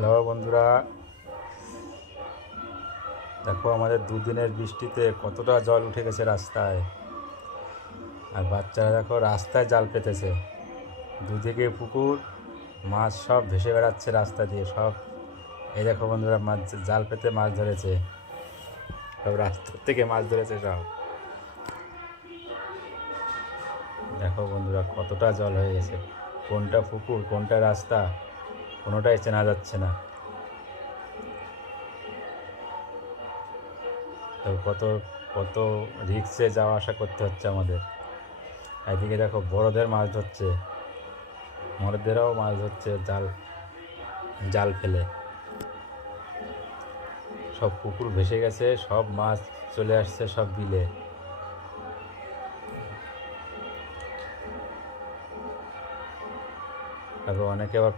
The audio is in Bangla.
হ্যালো বন্ধুরা, দেখো আমাদের দুদিনের বৃষ্টিতে কতটা জল উঠে গেছে রাস্তায়। আর বাচ্চারা দেখো রাস্তায় জাল পেতেছে, দুদিকে পুকুর, মাছ সব ভেসে বেড়াচ্ছে রাস্তা দিয়ে সব। এই দেখো বন্ধুরা, মাছ জাল পেতে মাছ ধরেছে, সব রাস্তা থেকে মাছ ধরেছে সব। দেখো বন্ধুরা কতটা জল হয়ে গেছে, কোনটা পুকুর কোনটা রাস্তা কোনোটাই চেনা যাচ্ছে না। তো কত কত রিক্সে যাওয়া আসা করতে হচ্ছে আমাদের। এদিকে দেখো বড়দের মাছ ধরছে, মরদেরাও মাছ ধরছে জাল জাল ফেলে। সব পুকুর ভেসে গেছে, সব মাছ চলে আসছে সব বিলে। তারপর অনেকে আবার